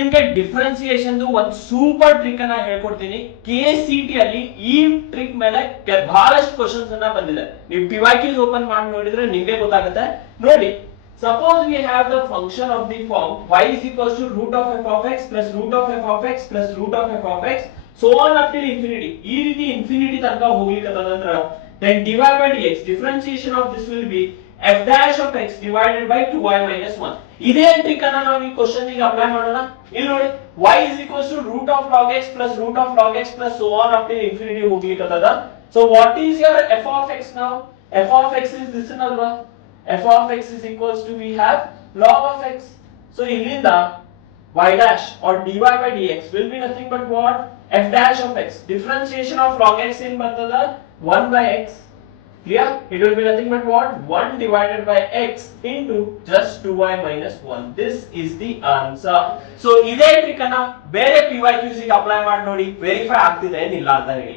ನಿಮ್ಗೆ ಡಿಫರೆನ್ಸಿಯೇಷನ್ ಒಂದು super trick ಅನ್ನ ಹೇಳ್ಕೊಡ್ತೀನಿ. KCET ಅಲ್ಲಿ ಈ ಟ್ರಿಕ್ ಮೇಲೆ ಬಹಳಷ್ಟು ಕ್ವಶನ್ಸ್ ಅನ್ನ ಬಂದಿದೆ. ನೀವು PYQs ಓಪನ್ ಮಾಡಿ ನೋಡಿದ್ರೆ ನಿಮ್ಗೆ ಗೊತ್ತಾಗುತ್ತೆ. ನೋಡಿ, suppose we have the function of the form y is equals to root of f of x plus root of f of x plus root of f of x so on up till infinity. ಈ ರೀತಿ infinity ತನಕ ಹೋಗ್ಲಿಕ್ಕೆ ನಂತರ then dy by dx differentiation of this will be f dash of x divided by 2y minus 1. ಇದೇ trick ಅನ್ನ ನಾವು ಈ question ಗೆ ಅಪ್ಲೈ ಮಾಡೋಣ. ಇಲ್ಲಿ ನೋಡಿ, y is equals to root of log x plus root of log x plus so on up till infinity ಹೋಗ್ಲಿಕ್ಕೆ ನಂತರ so what is your f of x now? f of x is this ಅಲ್ವಾ? f of x is equals to we have log of x. So ಇಲ್ಲಿಂದ y dash or dy by dx will be nothing but what? f dash of x. Differentiation of log x in ಬರ್ತದ 1 by x. Clear? It will be nothing but what? 1 divided by x into just 2y minus 1. This is the answer. So ಇದೇ trick ಅನ್ನ ಬೇರೆ PYQs ಗೆ apply ಮಾಡಿ ನೋಡಿ, verify ಆಗ್ತಿದೆ ಏನಿಲ್ಲ ಅಂತ ಹೇಳಿ.